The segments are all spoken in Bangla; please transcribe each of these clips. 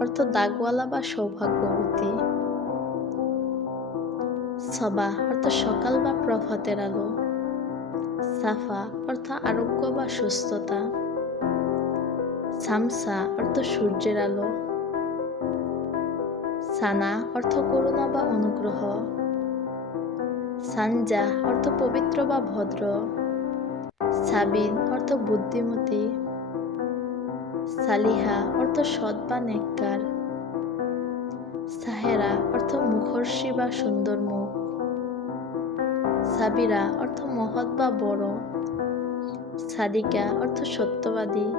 অর্থ দাগওয়ালা বা সৌভাগ্যবতী। সবা অর্থ সকাল বা প্রভাতের আলো। সাফা অর্থ আরোগ্য বা সুস্থতা। সামসা অর্থ সূর্যের আলো। সানা অর্থ করুণা বা অনুগ্রহ। সানজা অর্থ পবিত্র বা ভদ্র। সাবিন অর্থ বুদ্ধিমতী। সালিহা অর্থ সৎ বা নেককার। সাহেরা অর্থ মুখর্ষী বা সুন্দর মুখ। সাবিরা অর্থ মহৎ বা বড়। সাদিকা অর্থ সত্যবাদী।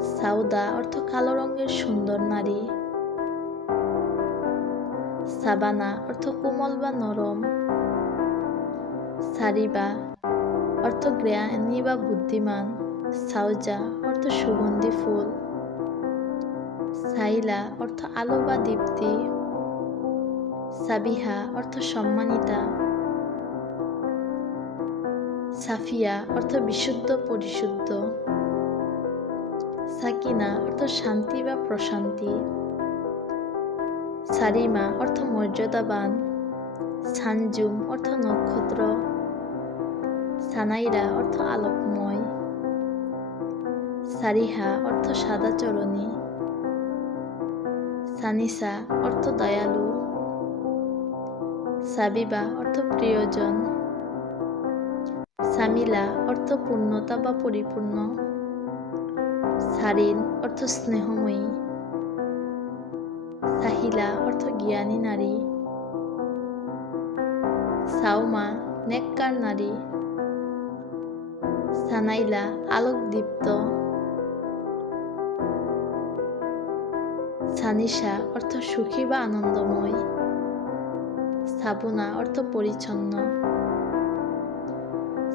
সাউদা অর্থ কালো রঙের সুন্দর নারী। সাবানা অর্থ কোমল বা নরম। সারিবা অর্থ জ্ঞানী বা বুদ্ধিমান। সাউজা অর্থ সুগন্ধি ফুল। সাইলা অর্থ আলো বা দীপ্তি। সাবিহা অর্থ সম্মানিতা। সাফিয়া অর্থ বিশুদ্ধ, পরিশুদ্ধ। সাকিনা অর্থ শান্তি বা প্রশান্তি। সারিমা অর্থ মর্যাদাবান। সানজুম অর্থ নক্ষত্র। সানাইরা অর্থ আলোকময়। সারিহা অর্থ সাদা চরণী। সানিসা অর্থ দয়ালু। সাবিবা অর্থ প্রিয়জন। সামিলা অর্থ পূর্ণতা বা পরিপূর্ণ। সারিন অর্থ স্নেহময়ী। সাহিলা অর্থ জ্ঞানী নারী। সাউমা নেককার নারী। সানাইলা আলোকদীপ্ত। সানিশা অর্থ সুখী বা আনন্দময়। সাবুনা অর্থ পরিচ্ছন্ন।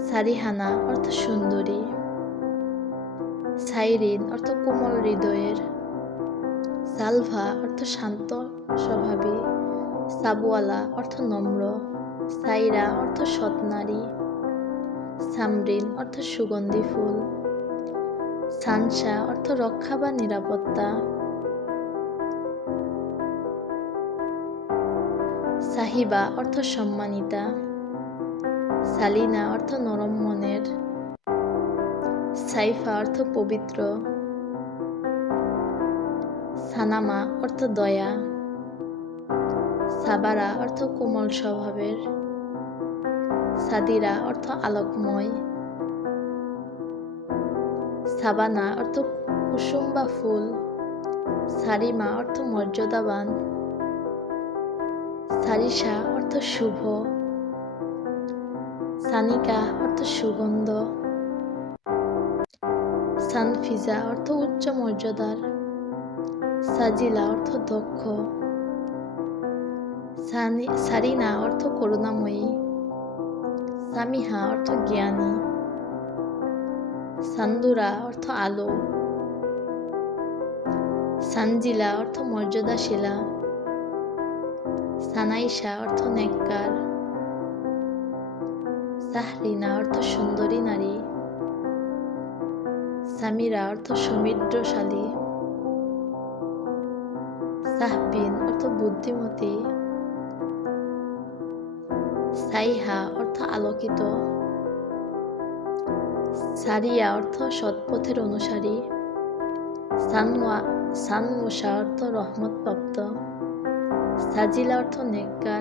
সারিহানা অর্থ সুন্দরী। সাইরিন অর্থ কোমল হৃদয়ের। সালভা অর্থ শান্ত স্বভাবী। সাবুয়ালা অর্থ নম্র। সাইরা অর্থ সৎ নারী। সামরিন অর্থ সুগন্ধি ফুল। সানসা অর্থ রক্ষা বা নিরাপত্তা। সাহিবা অর্থ সম্মানিতা, সালিনা অর্থ নরম মনের, সাইফা অর্থ পবিত্র, সানামা অর্থ দয়া, সাবারা অর্থ কোমল স্বভাবের, সাদিরা অর্থ আলোকময়, সাবানা অর্থ কুসুম বা ফুল, সারিমা অর্থ মর্যাদাবান সারিসা অর্থ শুভ। সানিকা অর্থ সুগন্ধ। সানফিজা অর্থ উচ্চ মর্যাদার। সাজিলা অর্থ দক্ষ। সারিনা অর্থ করুণাময়ী। সামিহা অর্থ জ্ঞানী। সান্দুরা অর্থ আলো। সানজিলা অর্থ মর্যাদাশীলা। সানাইশা অর্থ নেককার। সাহরিনা অর্থ সুন্দরী নারী। সামিরা অর্থ সমৃদ্ধশালী সাহবিন অর্থ বুদ্ধিমতী। সাইহা অর্থ আলোকিত। সারিয়া অর্থ সৎপথের অনুসারী। সানওয়া সানমুসা অর্থ রহমতপ্রাপ্ত। সাজিলা অর্থ নেককার